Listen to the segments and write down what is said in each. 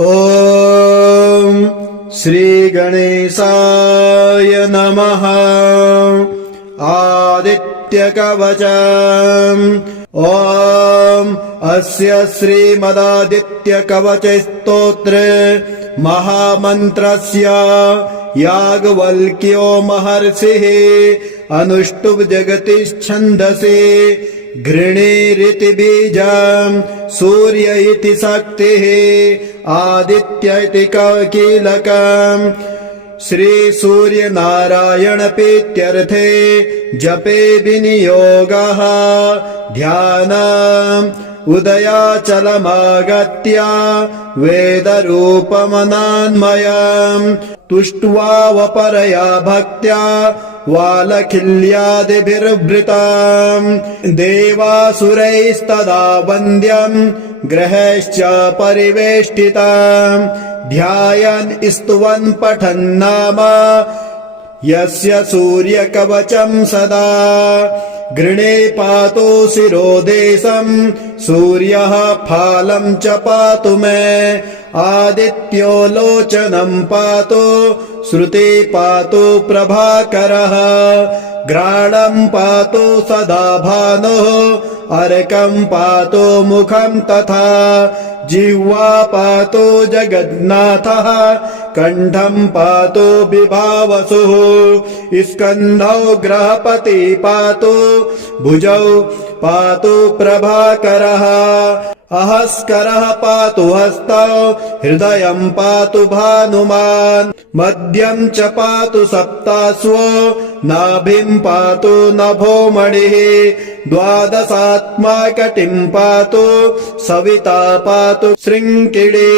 ॐ श्रीगणेशाय नमः। आदित्यकवचम्। ॐ अस्य श्रीमदादित्यकवचस्तोत्र महामन्त्रस्य याज्ञवल्क्यो महर्षिः अनुष्टुप् जगतिश्छन्दसि घृणीरिति बीजम् सूर्य इति शक्तिः आदित्य इति कीलकम् श्री सूर्य नारायण प्रीत्यर्थे जपे विनियोगः ध्यानम् उदयाचलमागत्य वेदरूपमनान्मयम् तुष्ट्वा वपरया भक्त्या वालखिल्यादिभिर्वृताम् देवासुरैस्तदा वन्द्यम् ग्रहैश्च परिवेष्टिताम् ध्यायन् स्तुवन् पठन् नाम यस्य सूर्यकवचम् सदा गृणे पातु शिरोदेशम् सूर्यः फालम् च पातु मे आदित्यो लोचनम् पातु श्रुति पातु प्रभाकरः घ्राणम् पातु सदा भानुः अर्कम् पातु मुखम् तथा जिह्वा पातु जगन्नाथः कण्ठम् पातु विभावसुः स्कन्धौ ग्रहपति पातु भुजौ पातु प्रभाकरः अहस्करः पातु हस्तौ हृदयम् पातु भानुमान् मध्यम् च पातु सप्ताश्वो नाभिम् पातु नभोमणिः द्वादशात्मा कटिम् पातु सविता पातु शृङ्खिणी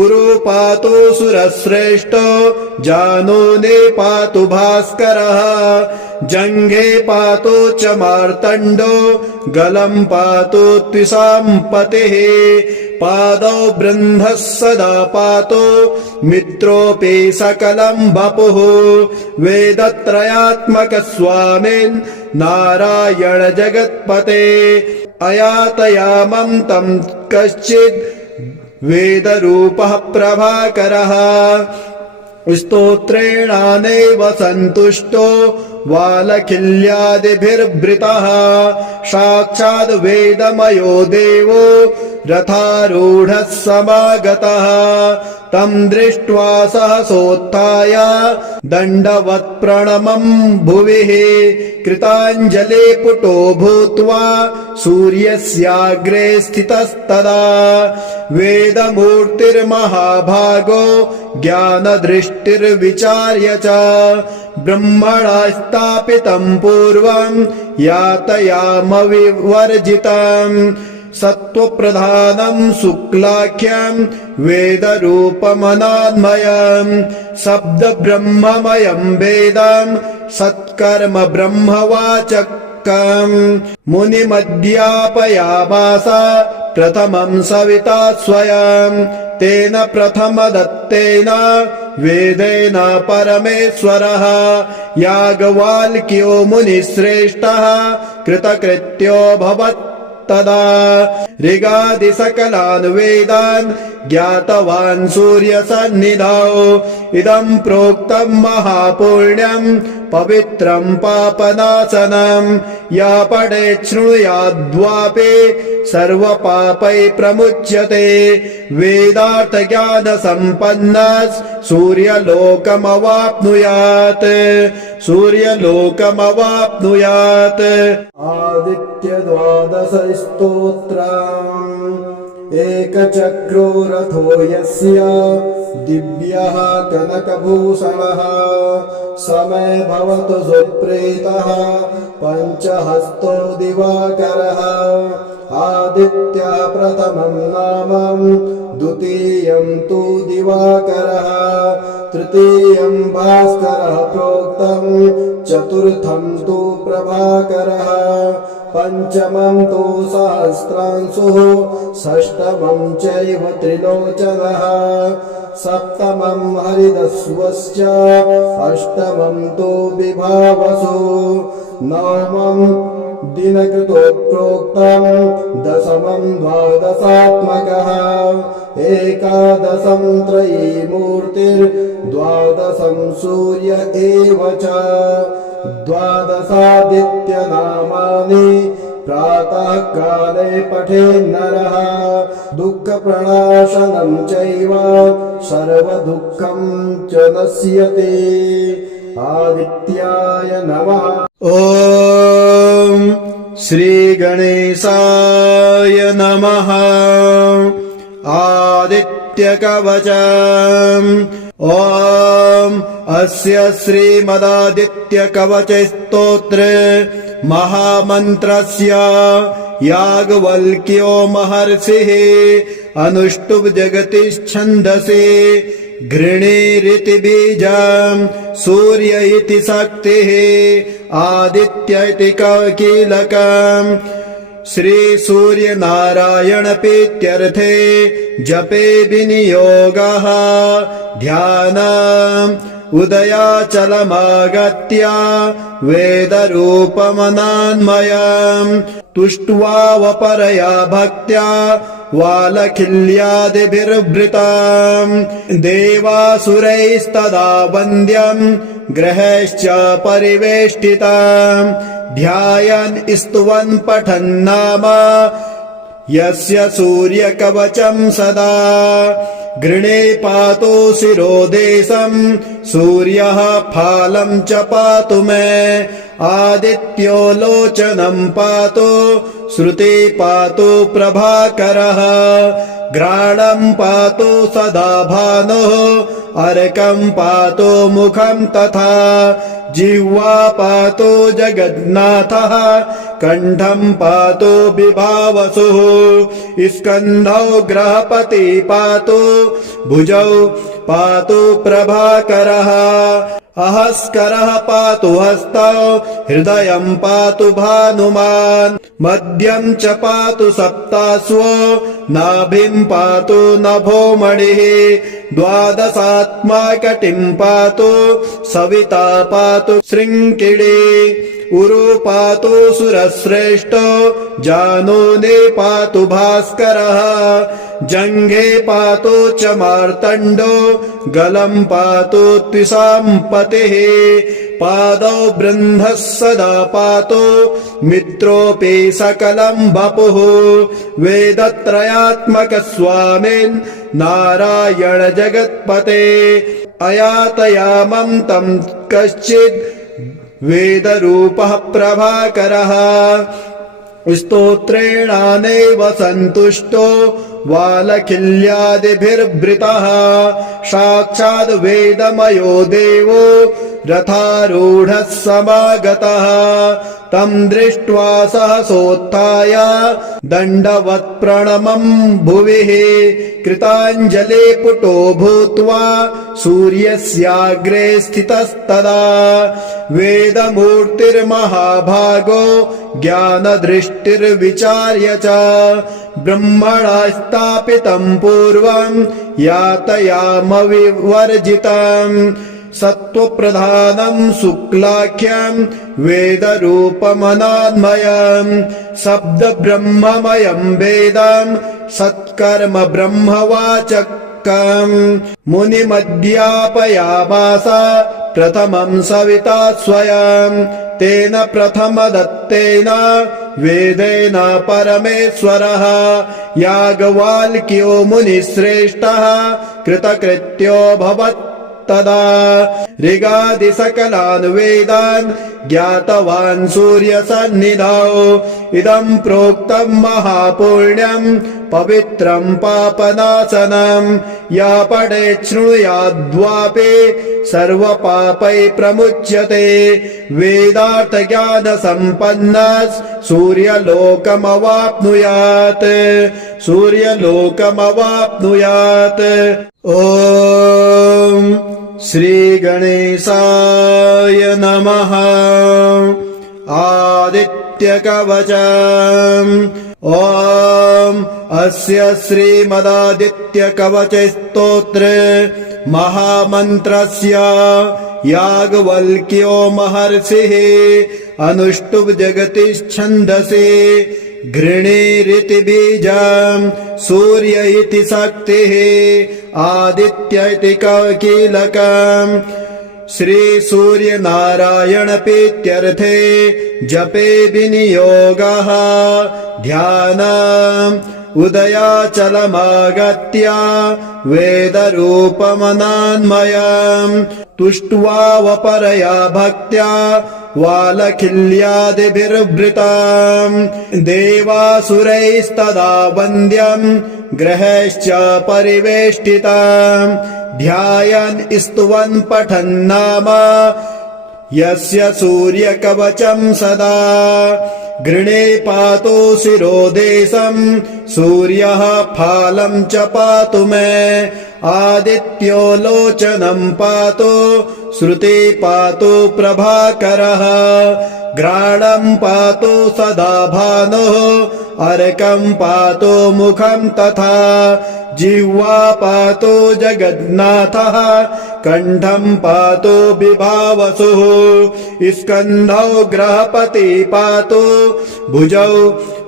उरु पातु सुरश्रेष्ठो जानूने पातु भास्करः जङ्घे पातु च मार्तण्डो गलम् पातु त्रिशाम्पतिः पादौ बृन्धः सदा पातु मित्रोऽपि सकलम् वपुः वेदत्रयात्मक स्वामिन् नारायण जगत्पते अयातयामम् तम् कश्चित् वेदरूपः प्रभाकरः स्तोत्रेणानेव सन्तुष्टो वालखिल्यादिभिर्वृतः साक्षाद् वेदमयो देवो रथारूढः समागतः तम् दृष्ट्वा सहसोत्थाय दण्डवत् प्रणमम् भुविः कृताञ्जले पुटो भूत्वा सूर्यस्याग्रे स्थितस्तदा वेदमूर्तिर्महाभागो ज्ञानदृष्टिर्विचार्य च ब्रह्मणा स्थापितम् पूर्वम् यातयामविवर्जितम् सत्त्वप्रधानम् शुक्लाख्यम् वेदरूपमनान्मयम् शब्दब्रह्ममयम् वेदम् सत्कर्म ब्रह्मवाचकम् मुनिमध्यापयामास प्रथमम् सविता स्वयम् तेन प्रथमदत्तेन वेदेन परमेश्वरः याज्ञवल्क्यो मुनिश्रेष्ठः कृतकृत्योऽभवत् तदा ऋगादि सकलान् वेदान् ज्ञातवान् सूर्यसन्निधौ इदम् प्रोक्तम् महापुण्यम् पवित्रम् पापनाशनम् या पठेत् शृणुयाद्वापि सर्वपापै प्रमुच्यते वेदार्थज्ञानसम्पन्नः सूर्यलोकमवाप्नुयात् आदित्यद्वादशस्तोत्रम् एकचक्रो रथो यस्य दिव्यः कनकभूषणः समय भवतु सुप्रीतः पञ्चहस्तो दिवाकरः आदित्यः प्रथमम् नामम् द्वितीयम् तु दिवाकरः तृतीयम् भास्करः प्रोक्तम् चतुर्थम् तु प्रभाकरः पञ्चमम् तु सहस्रांशुः षष्ठमम् चैव त्रिलोचनः सप्तमम् हरिदस्वश्च अष्टमम् तु विभावसु नवमम् दिनकृतोत्प्रोक्तम् दशमं द्वादशात्मकः एकादशं त्रयीमूर्तिर्द्वादशं सूर्य एव च द्वादशादित्यनामानि प्रातः काले पठेन्नरः दुःखप्रणाशनं चैव सर्वदुःखं च नश्यति आदित्याय नमः। ॐ श्रीगणेशाय नमः। आदित्यकवचम् ॐ अस्य श्रीमदादित्यकवचस्तोत्र महामन्त्रस्य याज्ञवल्क्यो महर्षिः अनुष्टुप् जगतिश्छन्दसि घृणीरिति बीजम् सूर्य इति शक्तिः आदित्य इति कीलकम् श्रीसूर्यनारायणप्रीत्यर्थे जपे विनियोगः ध्यानम् उदयाचलमागत्य वेदरूपमनान्मयम् तुष्ट्वावपरया भक्त्या वालखिल्यादिभिर्वृताम् देवासुरैस्तदा वन्द्यम् ग्रहैश्च परिवेष्टिताम् ध्यायन् स्तुवन् पठन् नाम यस्य सूर्यकवचम् सदा गृणे पातु शिरोदेशम् सूर्यः फालम् च पातु मे आदित्यो लोचनम् पातु श्रुति पातु प्रभाकरः घ्राणम् पातु सदा भानुः अर्कम् पातु मुखम् तथा जिह्वा पातु जगन्नाथः कण्ठम् पातु विभावसुः स्कन्धौ ग्रहपति पातु भुजौ पातु प्रभाकरः अहस्करः पातु हस्तौ हृदयम् पातु भानुमान् मध्यम् च पातु सप्ताश्वो नाभिम् पातु नभोमणिः द्वादशात्मा कटिम् पातु सविता पातु शृङ्किणी उरु पातु सुरश्रेष्ठो जानूने पातु भास्करः जङ्घे पातु च मार्तण्डो गलम् पातु त्रिशाम्पतिः पादौ बृन्धः सदा पातु मित्रोऽपि सकलम् वपुः वेदत्रयात्मक स्वामिन् नारायण जगत्पते अयातयामं तम् कश्चित् वेदरूपः प्रभाकरः स्तोत्रेणानेव सन्तुष्टो वालखिल्यादिभिर्वृतः साक्षाद् वेदमयो देवो रथारूढः समागतः तम् दृष्ट्वा सहसोत्थाय दण्डवत् प्रणमम् भुविः कृताञ्जले पुटो भूत्वा सूर्यस्याग्रे स्थितस्तदा वेदमूर्तिर्महाभागो ज्ञानदृष्टिर्विचार्य च ब्रह्मणा स्थापितम् पूर्वम् यातयामविवर्जितम् सत्त्वप्रधानम् शुक्लाख्यम् वेदरूपमनान्मयम् शब्दब्रह्ममयम् वेदम् सत्कर्म ब्रह्मवाचकम् मुनिमध्यापयामास प्रथमम् सविता स्वयम् तेन प्रथमदत्तेन वेदेन परमेश्वरः याज्ञवल्क्यो मुनिश्रेष्ठः कृतकृत्योऽभवत् तदा ऋगादि सकलान् वेदान् ज्ञातवान् सूर्यसन्निधौ इदम् प्रोक्तम् महापुण्यम् पवित्रम् पापनाशनम् या पठेत् शृणुयाद्वापि सर्वपापै प्रमुच्यते वेदार्थज्ञानसम्पन्नः सूर्यलोकमवाप्नुयात् ॐ श्रीगणेशाय नमः। आदित्यकवचम् ॐ अस्य श्रीमदादित्यकवचस्तोत्र महामन्त्रस्य याज्ञवल्क्यो महर्षिः अनुष्टुप् जगतिश्छन्दसि घृणीरिति बीजम् सूर्य इति शक्तिः आदित्य इति कीलकम् श्री सूर्य नारायण प्रीत्यर्थे जपे विनियोगः ध्यानम् उदयाचलमागत्य वेदरूपमनान्मयम् तुष्ट्वावपरया भक्त्या वालखिल्यादिभिर्वृताम् देवासुरैस्तदा वन्द्यम् ग्रहैश्च परिवेष्टिताम् ध्यायन् स्तुवन् पठन् नाम यस्य सूर्यकवचम् सदा गृणे पातु शिरोदेशम् सूर्यः फालम् च पातु मे आदित्यो लोचनम् पातु श्रुति पातु प्रभाकरः घ्राणम् पातु सदा भानुः अर्कम् पातु मुखम् तथा जिह्वा पातु जगन्नाथः कण्ठम् पातु विभावसुः स्कन्धौ ग्रहपति पातु भुजौ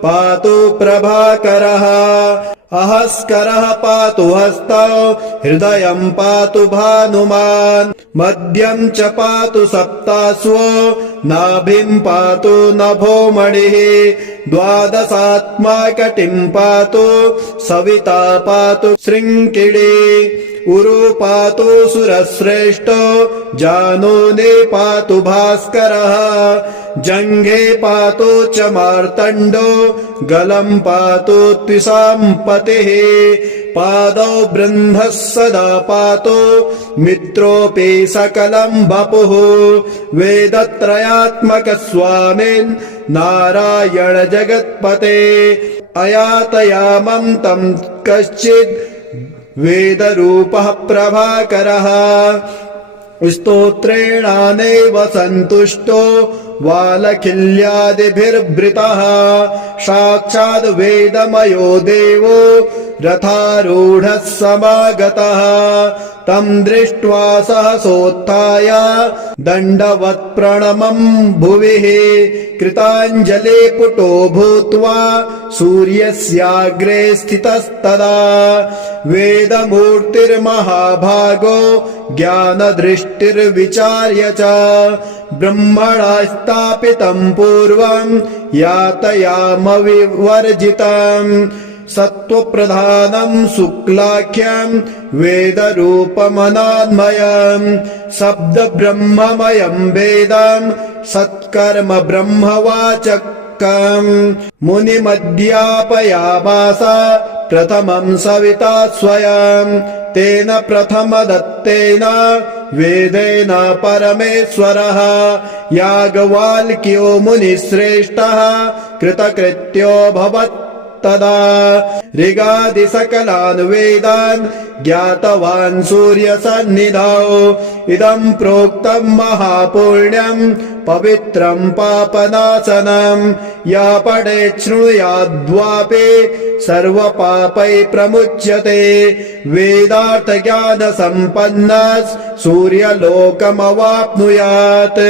पातु प्रभाकरः अहस्करः पातु हस्तौ हृदयम् पातु भानुमान् मध्यम् च पातु सप्ताश्वो नाभिम् पातु नभो मणिः द्वादशात्मा कटिम् पातु सविता पातु शृङ्किणी उरु पातु सुरश्रेष्ठो जानूने पातु भास्करः जङ्घे पातु च मार्तण्डो गलम् पातु त्रिशाम्पतिः पादौ बृन्धः सदा पातु मित्रोऽपि सकलम् वपुः वेदत्रयात्मक स्वामिन् नारायण जगत्पते अयातयामम् तम् कश्चित् वेदरूपः प्रभाकरः स्तोत्रेणानेव सन्तुष्टो वालखिल्यादिभिर्वृतः साक्षाद् वेदमयो देवो रथारूढः समागतः तम् दृष्ट्वा सहसोत्थाय दण्डवत् प्रणमम् भुविः कृताञ्जले पुटो भूत्वा सूर्यस्याग्रे स्थितस्तदा वेदमूर्तिर्महाभागो ज्ञानदृष्टिर्विचार्य च ब्रह्मणा स्थापितम् पूर्वम् यातयामविवर्जितम् सत्त्वप्रधानम् शुक्लाख्यम् वेदरूपमनान्मयम् शब्दब्रह्ममयम् वेदम् सत्कर्म ब्रह्मवाचकम् मुनिमध्यापयामास प्रथमम् सविता स्वयम् तेन प्रथमदत्तेन वेदेन परमेश्वरः याज्ञवल्क्यो मुनिश्रेष्ठः कृतकृत्योऽभवत् तदा ऋगादि सकलान् वेदान् ज्ञातवान् सूर्यसन्निधौ इदम् प्रोक्तम् महापुण्यम् पवित्रम् पापनाशनम् या पठेत् शृणुयाद्वापि सर्वपापै प्रमुच्यते वेदार्थज्ञानसम्पन्नः सूर्यलोकमवाप्नुयात्